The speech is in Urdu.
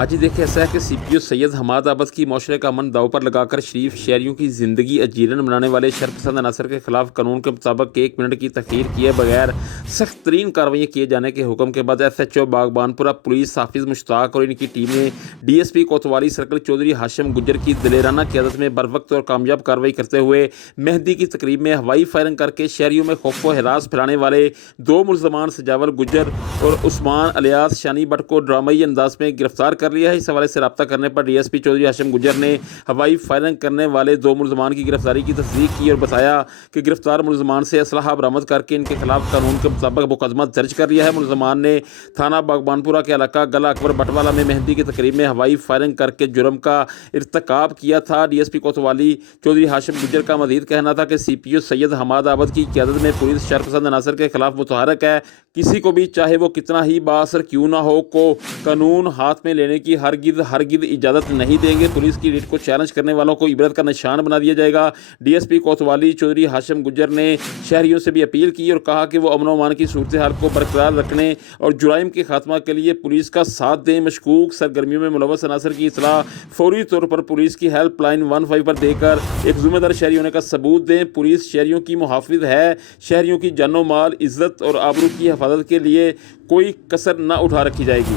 آج ہی دیکھیں ایسا ہے کہ سی پی او سید حماد آباد کی معاشرے کا امن داؤ پر لگا کر شریف شہریوں کی زندگی اجیرن بنانے والے شرپسند عناصر کے خلاف قانون کے مطابق 1 منٹ کی تاخیر کیے بغیر سخت ترین کارروائیاں کیے جانے کے حکم کے بعد ایس ایچ او باغبان پورہ پولیس حافظ مشتاق اور ان کی ٹیم نے D S P Kotwali circle Chaudhry Hashim Gujjar کی دلیرانہ قیادت میں بروقت اور کامیاب کارروائی کرتے ہوئے مہندی کی تقریب میں ہوائی فائرنگ کر کے شہریوں میں خوف و ہراس پھیلانے والے 2 ملزمان سجاول گجر اور عثمان الیاس شانی بٹ کو ڈرامائی انداز میں گرفتار کر لیا ہے۔ اس حوالے سے رابطہ کرنے پر ڈی ایس پی چودھری ہاشم گجر نے ہوائی فائرنگ کرنے والے 2 ملزمان کی گرفتاری کی تصدیق کی اور بتایا کہ گرفتار ملزمان سے اسلحہ برآمد کر کے ان کے خلاف قانون کے مطابق مقدمہ درج کر لیا ہے۔ ملزمان نے تھانہ باغبان پورہ کے علاقہ گلا اکبر بٹوالہ میں مہندی کی تقریب میں ہوائی فائرنگ کر کے جرم کا ارتکاب کیا تھا۔ D S P کوتوالی Chaudhry Hashim گجر کا مزید کہنا تھا کہ سی پی او سید حماد آباد کی قیادت میں پولیس شرپسند عناصر کے خلاف متحرک ہے۔ کسی کو بھی چاہے وہ کتنا ہی بااثر کیوں نہ ہو کو قانون ہاتھ میں لینے کی ہرگز اجازت نہیں دیں گے۔ پولیس کی ریٹ کو چیلنج کرنے والوں کو عبرت کا نشان بنا دیا جائے گا۔ D S P کوتوالی Chaudhry Hashim گجر نے شہریوں سے بھی اپیل کی اور کہا کہ وہ امن و امان کی صورتحال کو برقرار رکھنے اور جرائم کے خاتمہ کے لیے پولیس کا ساتھ دیں۔ مشکوک سرگرمیوں میں ملوث عناصر کی اطلاع فوری طور پر پولیس کی ہیلپ لائن 15 پر دے کر ایک ذمہ دار شہری ہونے کا ثبوت دیں۔ پولیس شہریوں کی محافظ ہے۔ شہریوں کی جان و مال، عزت اور آبرو کی حفاظت کے لیے کوئی کسر نہ اٹھا رکھی جائے گی۔